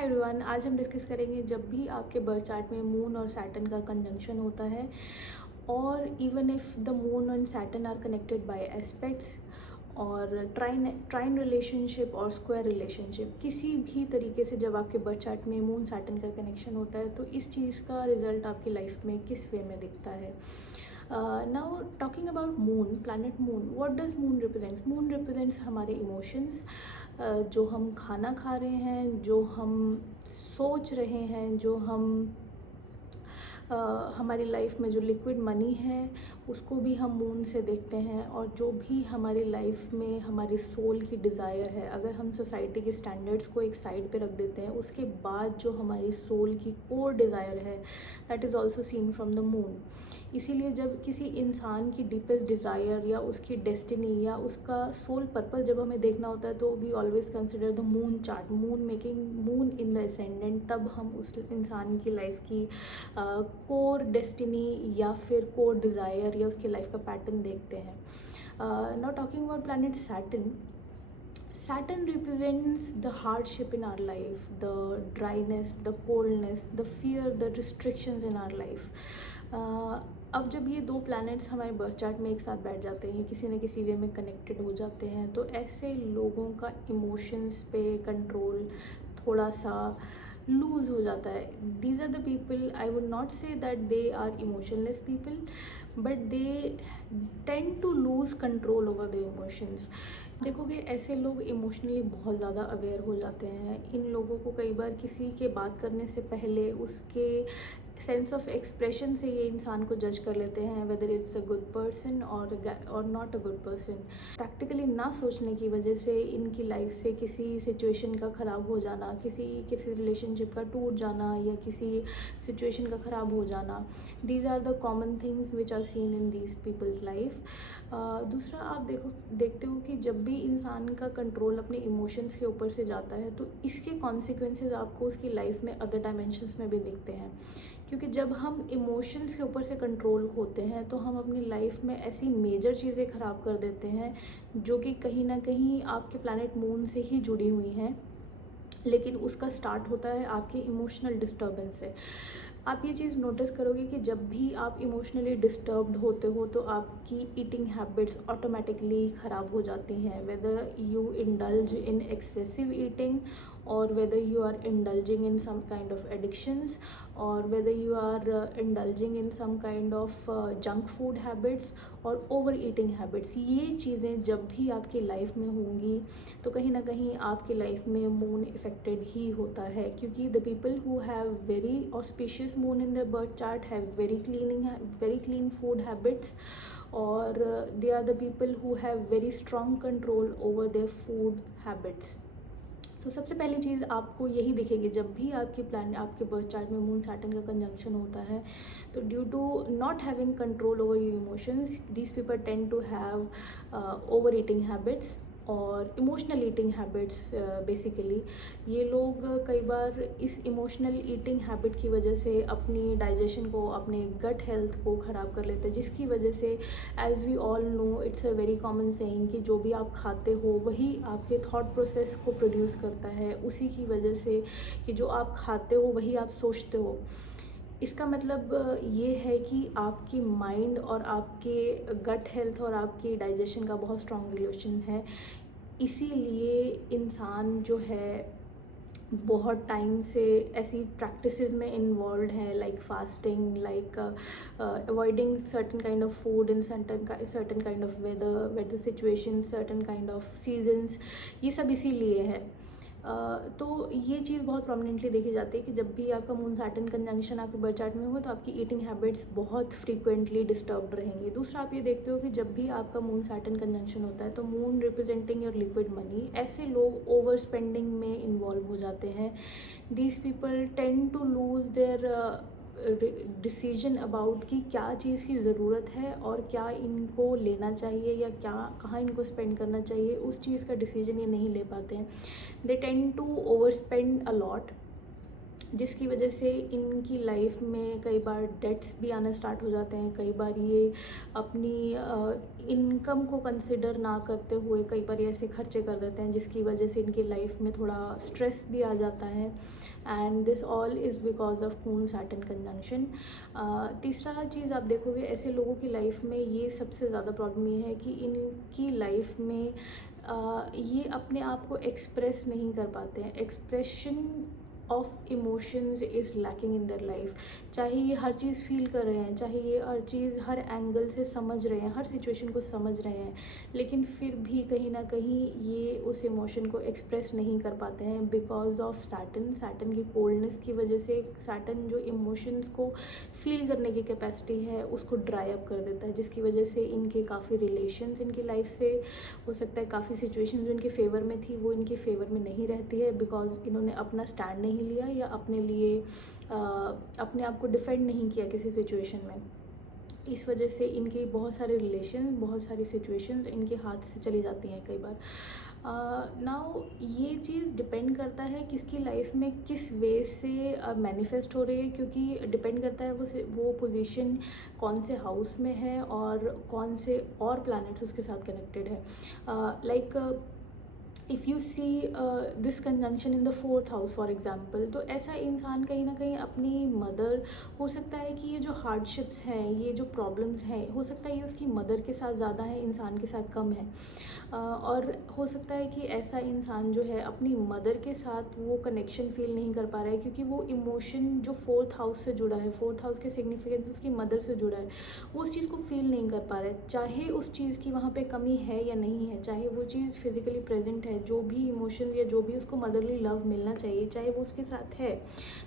Hi everyone, आज हम discuss करेंगे जब भी आपके बर्थ चार्ट में मून और सैटर्न का कंजंक्शन होता है और even if the moon and Saturn are connected by aspects और ट्राइन रिलेशनशिप और स्क्वायर रिलेशनशिप, किसी भी तरीके से जब आपके बर्थ चार्ट में मून सैटर्न का कनेक्शन होता है तो इस चीज़ का रिजल्ट आपकी लाइफ में किस वे में दिखता है। Now talking about moon, planet moon, what does moon represents? Moon represents हमारे इमोशंस, जो हम खाना खा रहे हैं, जो हम सोच रहे हैं, जो हम हमारी लाइफ में जो लिक्विड मनी है उसको भी हम मून से देखते हैं। और जो भी हमारी लाइफ में हमारी सोल की डिज़ायर है, अगर हम सोसाइटी के स्टैंडर्ड्स को एक साइड पे रख देते हैं, उसके बाद जो हमारी सोल की कोर डिज़ायर है that is also seen from the moon. इसीलिए जब किसी इंसान की डीपेस्ट डिज़ायर या उसकी डेस्टिनी या उसका सोल पर्पस जब हमें देखना होता है तो we always consider the moon chart, moon making moon in the ascendant. तब हम उस इंसान की लाइफ की कोर डेस्टिनी या फिर कोर डिज़ायर या उसकी लाइफ का पैटर्न देखते हैं। Now talking about planet Saturn, Saturn represents the hardship in our life, the dryness, the coldness, the fear, the restrictions in our life. अब जब ये दो प्लैनेट्स हमारे बर्थ चार्ट में एक साथ बैठ जाते हैं, किसी न किसी वे में कनेक्टेड हो जाते हैं, तो ऐसे लोगों का इमोशंस पे कंट्रोल थोड़ा सा लूज़ हो जाता है। These are the people, I would not say that they are emotionless people, but they tend to lose control over the emotions. देखोगे ऐसे लोग इमोशनली बहुत ज़्यादा अवेयर हो जाते हैं। इन लोगों को कई बार किसी के बात करने से पहले उसके सेंस ऑफ एक्सप्रेशन से ये इंसान को जज कर लेते हैं whether it's a good person और not a good person. Practically ना सोचने की वजह से इनकी लाइफ से किसी सिचुएशन का ख़राब हो जाना, किसी रिलेशनशिप का टूट जाना या किसी सिचुएशन का ख़राब हो जाना, these are the common things which are seen in these people's life. दूसरा, आप देखते हो कि जब भी इंसान का कंट्रोल अपने इमोशंस के ऊपर से जाता है तो इसके कॉन्सिक्वेंसेस आपको उसकी लाइफ में अदर डायमेंशंस में भी दिखते हैं। क्योंकि जब हम इमोशंस के ऊपर से कंट्रोल होते हैं तो हम अपनी लाइफ में ऐसी मेजर चीज़ें ख़राब कर देते हैं जो कि कहीं ना कहीं आपके प्लैनेट मून से ही जुड़ी हुई हैं, लेकिन उसका स्टार्ट होता है आपके इमोशनल डिस्टर्बेंस से। आप ये चीज़ नोटिस करोगे कि जब भी आप इमोशनली डिस्टर्ब्ड होते हो तो आपकी ईटिंग हैबिट्स ऑटोमेटिकली ख़राब हो जाती हैं, whether you indulge in excessive eating और whether you are indulging in some kind of addictions और whether you are indulging in some kind of junk food habits और ओवर ईटिंग हैबिट्स। ये चीज़ें जब भी आपकी लाइफ में होंगी तो कहीं ना कहीं आपकी लाइफ में मून इफेक्टेड ही होता है, क्योंकि the people who have very auspicious moon in their birth chart have very clean food habits, or they are the people who have very strong control over their food habits. तो सबसे पहली चीज़ आपको यही दिखेगी जब भी आपके बर्थ चार्ट में मून सैटर्न का कंजंक्शन होता है, तो due to not having control over your emotions these people tend to have over eating habits और इमोशनल ईटिंग हैबिट्स। बेसिकली ये लोग कई बार इस इमोशनल ईटिंग हैबिट की वजह से अपनी डाइजेशन को, अपने गट हेल्थ को ख़राब कर लेते हैं, जिसकी वजह से as we all know it's a very common saying कि जो भी आप खाते हो वही आपके थॉट प्रोसेस को प्रोड्यूस करता है। उसी की वजह से कि जो आप खाते हो वही आप सोचते हो। इसका मतलब ये है कि आपकी माइंड और आपके गट हेल्थ और आपकी डाइजेशन का बहुत स्ट्रॉन्ग रिलेशन है। इसीलिए इंसान जो है बहुत टाइम से ऐसी प्रैक्टिसेस में इन्वॉल्व है, like fasting, like avoiding certain kind of food in certain kind of weather situation, certain kind of seasons. ये सब इसीलिए है। तो ये चीज़ बहुत प्रोमिनेंटली देखी जाती है कि जब भी आपका मून सैटर्न कंजंक्शन आपके बर्थ चार्ट में हो तो आपकी ईटिंग हैबिट्स बहुत फ्रीक्वेंटली डिस्टर्ब्ड रहेंगी। दूसरा, आप ये देखते हो कि जब भी आपका मून सैटर्न कंजंक्शन होता है तो moon representing your liquid money, ऐसे लोग ओवर स्पेंडिंग में इन्वॉल्व हो जाते हैं। These people tend to lose their decision about कि क्या चीज़ की ज़रूरत है और क्या इनको लेना चाहिए या क्या कहाँ इनको स्पेंड करना चाहिए, उस चीज़ का डिसीजन ये नहीं ले पाते हैं। They tend to over spend a lot जिसकी वजह से इनकी लाइफ में कई बार डेट्स भी आना स्टार्ट हो जाते हैं। कई बार ये अपनी इनकम को कंसिडर ना करते हुए कई बार ऐसे खर्चे कर देते हैं, जिसकी वजह से इनकी लाइफ में थोड़ा स्ट्रेस भी आ जाता है। And this all is because of moon Saturn conjunction. तीसरा चीज़ आप देखोगे, ऐसे लोगों की लाइफ में ये सबसे ज़्यादा प्रॉब्लम ये है कि इनकी लाइफ में ये अपने आप को एक्सप्रेस नहीं कर पाते हैं। Expression of emotions is lacking in their life. चाहे ये हर चीज़ फील कर रहे हैं, चाहे ये हर चीज़ हर एंगल से समझ रहे हैं, हर सिचुएशन को समझ रहे हैं, लेकिन फिर भी कहीं ना कहीं ये उस इमोशन को एक्सप्रेस नहीं कर पाते हैं बिकॉज ऑफ सैटर्न की कोल्डनेस की वजह से। सैटर्न जो इमोशंस को फील करने की कैपेसिटी है उसको ड्राई अप कर देता है, जिसकी वजह से इनके काफ़ी रिलेशंस इनकी लाइफ से हो सकता है, काफ़ी सिचुएशन जो इनके फेवर में थी वो इनके फेवर में नहीं रहती है बिकॉज इन्होंने अपना स्टैंड नहीं लिया या अपने लिए अपने आप को डिफेंड नहीं किया किसी सिचुएशन में। इस वजह से इनके बहुत सारे रिलेशन, बहुत सारी सिचुएशंस इनके हाथ से चली जाती हैं कई बार। नाउ ये चीज़ डिपेंड करता है किसकी लाइफ में किस वे से मैनिफेस्ट हो रही है, क्योंकि डिपेंड करता है वो पोजीशन कौन से हाउस में है और कौन से और प्लैनेट्स उसके साथ कनेक्टेड है। Like if you see this conjunction in the 4th house for example, तो ऐसा इंसान कहीं ना कहीं अपनी मदर, हो सकता है कि ये जो हार्डशिप्स हैं, ये जो प्रॉब्लम्स हैं, हो सकता है ये उसकी मदर के साथ ज़्यादा है, इंसान के साथ कम है। और हो सकता है कि ऐसा इंसान जो है अपनी मदर के साथ वो कनेक्शन फील नहीं कर पा रहा है, क्योंकि वो इमोशन जो 4th हाउस से जुड़ा है, 4th हाउस के सिग्निफिकेंस उसकी मदर से जुड़ा है, वो उस चीज़ को फील नहीं कर पा रहा है। चाहे उस चीज़ की वहाँ पे कमी है या नहीं है, चाहे वो चीज़ फिजिकली प्रेजेंट है, जो भी इमोशन या जो भी उसको मदरली लव मिलना चाहिए चाहे वो उसके साथ है,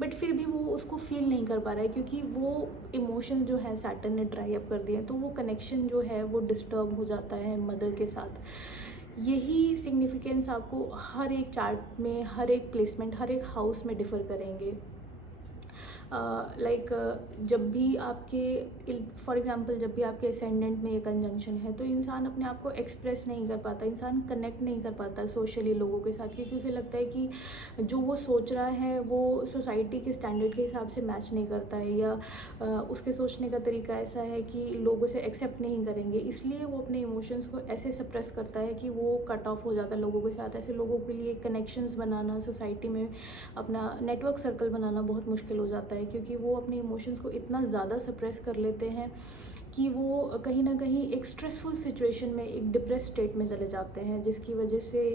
बट फिर भी वो उसको फील नहीं कर पा रहा है, क्योंकि वो इमोशन जो है सैटर्न ने ड्राई अप कर दिया, तो वो कनेक्शन जो है वो डिस्टर्ब हो जाता है मदर के साथ। यही सिग्निफिकेंस आपको हर एक चार्ट में, हर एक प्लेसमेंट, हर एक हाउस में डिफ़र करेंगे। लाइक जब भी आपके, फॉर एग्जांपल जब भी आपके असेंडेंट में ये कंजंक्शन है, तो इंसान अपने आप को एक्सप्रेस नहीं कर पाता, इंसान कनेक्ट नहीं कर पाता सोशली लोगों के साथ, क्योंकि उसे लगता है कि जो वो सोच रहा है वो सोसाइटी के स्टैंडर्ड के हिसाब से मैच नहीं करता है, या उसके सोचने का तरीका ऐसा है कि लोग उसे एक्सेप्ट नहीं करेंगे, इसलिए वो अपने इमोशंस को ऐसे सप्रेस करता है कि वो कट ऑफ हो जाता है लोगों के साथ। ऐसे लोगों के लिए कनेक्शंस बनाना, सोसाइटी में अपना नेटवर्क सर्कल बनाना बहुत मुश्किल हो जाता है, क्योंकि वो अपने इमोशंस को इतना ज़्यादा सप्रेस कर लेते हैं कि वो कहीं ना कहीं एक स्ट्रेसफुल सिचुएशन में, एक डिप्रेस स्टेट में चले जाते हैं, जिसकी वजह से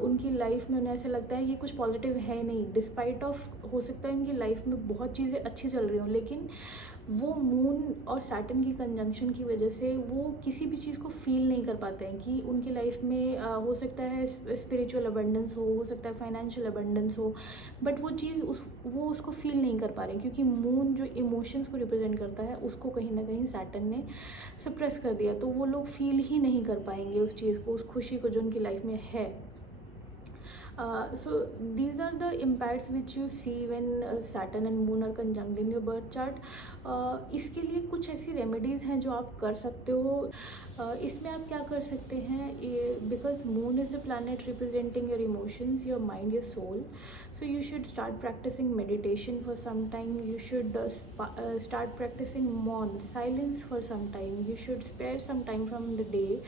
उनकी लाइफ में उन्हें ऐसा लगता है कि कुछ पॉजिटिव है नहीं, डिस्पाइट ऑफ हो सकता है उनकी लाइफ में बहुत चीज़ें अच्छी चल रही हों, लेकिन वो मून और सैटर्न की कंजंक्शन की वजह से वो किसी भी चीज़ को फील नहीं कर पाते हैं कि उनकी लाइफ में हो सकता है स्पिरिचुअल अबंडेंस हो सकता है फाइनेंशियल अबंडेंस हो, बट वो चीज़ वो उसको फील नहीं कर पा रहे हैं, क्योंकि मून जो इमोशंस को रिप्रेजेंट करता है उसको कहीं ना कहीं सैटर्न ने सप्रेस कर दिया, तो वो लोग फील ही नहीं कर पाएंगे उस चीज़ को, उस खुशी को जो उनकी लाइफ में है। So these are the impacts which you see when Saturn and Moon are conjunct in your birth chart. इसके लिए कुछ ऐसी रेमेडीज़ हैं जो आप कर सकते हो। इसमें आप क्या कर सकते हैं, because moon is the planet representing your emotions, your mind, your soul, so you should start practicing meditation for some time. You should start practicing मौन, silence for some time. You should spare some time from the day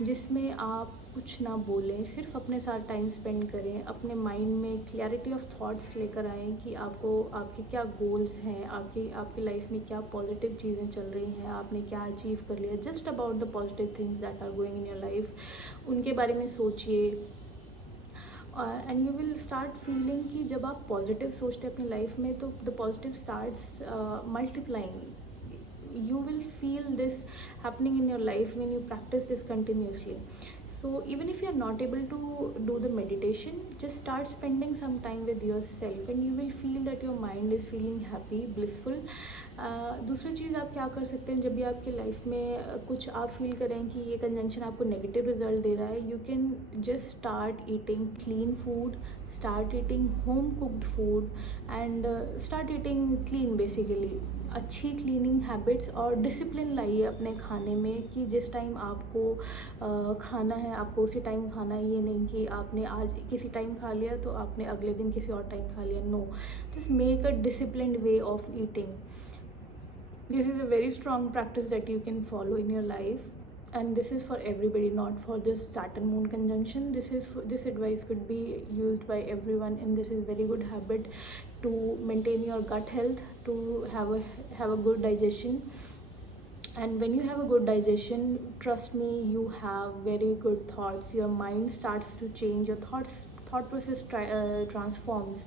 जिसमें आप कुछ ना बोलें, सिर्फ अपने साथ time spend करें, अपने माइंड में क्लैरिटी ऑफ थॉट्स लेकर आएँ कि आपको आपके क्या गोल्स हैं, आपकी लाइफ में क्या पॉजिटिव चीज़ें चल रही हैं, आपने क्या अचीव कर लिया, just about the positive things that are going in your life, उनके बारे में सोचिए। And you will start feeling कि जब आप पॉजिटिव सोचते हैं अपनी लाइफ में, तो the positive starts multiplying. You will feel this happening in your life when you practice this continuously. So even if you are not able to do the meditation, just start spending some time with yourself and you will feel that your mind is feeling happy, blissful. दूसरी चीज़ आप क्या कर सकते हैं, जब भी आपकी life में कुछ आप फील करें कि ये कंजंक्शन आपको नेगेटिव रिजल्ट दे रहा है, you can just start eating clean food, start eating home cooked food, and start eating clean basically. अच्छी क्लीनिंग हैबिट्स और डिसिप्लिन लाइए अपने खाने में कि जिस टाइम आपको खाना है आपको उसी टाइम खाना है। ये नहीं कि आपने आज किसी टाइम खा लिया तो आपने अगले दिन किसी और टाइम खा लिया। No, just make a disciplined way of eating. This is a very strong practice that you can follow in your life, and this is for everybody, not for just Saturn Moon conjunction. This advice could be used by everyone, and this is very good habit to maintain your gut health, to have a good digestion. And when you have a good digestion, trust me, you have very good thoughts. Your mind starts to change, your thought process transforms.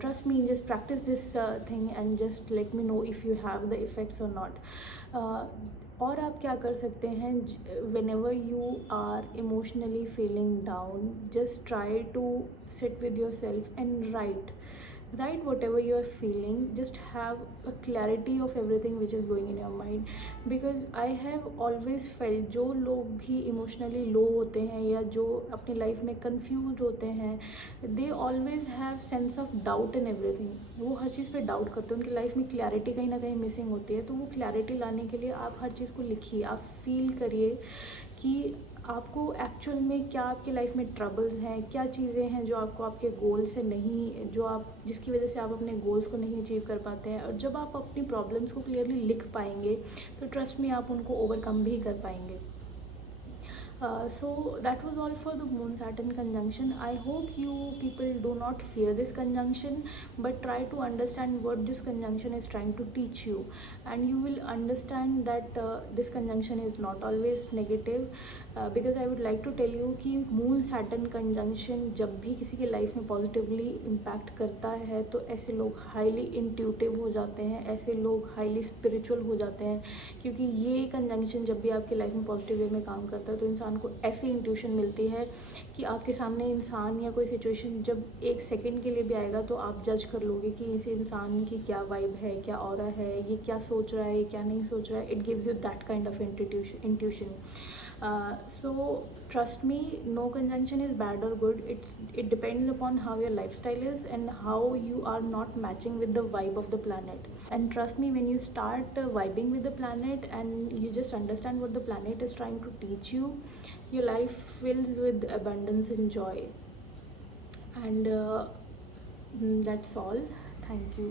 Trust me, just practice this thing and just let me know if you have the effects or not. और आप क्या कर सकते हैं, whenever you are emotionally feeling down, just try to sit with yourself and write whatever you are feeling. Just have a clarity of everything which is going in your mind, because I have always felt जो लोग भी emotionally low होते हैं या जो अपनी life में confused होते हैं, they always have sense of doubt in everything. वो हर चीज़ पे डाउट करते हैं, उनकी लाइफ में क्लैरिटी कहीं ना कहीं मिसिंग होती है. तो वो क्लैरिटी लाने के लिए आप हर चीज़ को लिखिए, आप फील करिए कि आपको एक्चुअल में क्या आपकी लाइफ में ट्रबल्स हैं, क्या चीज़ें हैं जो आपको आपके गोल से नहीं, जो आप जिसकी वजह से आप अपने गोल्स को नहीं अचीव कर पाते हैं. और जब आप अपनी प्रॉब्लम्स को क्लियरली लिख पाएंगे तो ट्रस्ट में आप उनको ओवरकम भी कर पाएंगे. So that was all for the Moon Saturn conjunction. I hope you people do not fear this conjunction, but try to understand what this conjunction is trying to teach you, and you will understand that this conjunction is not always negative. Because I would like to tell you कि Moon Saturn conjunction जब भी किसी की life में positively impact करता है तो ऐसे लोग हाईली इंट्यूटिव हो जाते हैं, ऐसे लोग हाईली स्पिरिचुअल हो जाते हैं. क्योंकि ये कंजंक्शन जब भी आपकी लाइफ में पॉजिटिव वे में काम करता है तो इंसान को ऐसी इंट्यूशन मिलती है कि आपके सामने इंसान या कोई सिचुएशन जब एक सेकंड के लिए भी आएगा तो आप जज कर लोगे कि इस इंसान की क्या वाइब है, क्या ऑरा है, ये क्या सोच रहा है, ये क्या नहीं सोच रहा है. It gives you that kind of intuition. So trust me, no conjunction is bad or good. It depends upon how your lifestyle is and how you are not matching with the vibe of the planet. And trust me, when you start vibing with the planet and you just understand what the planet is trying to teach you, your life fills with abundance and joy. And that's all. Thank you.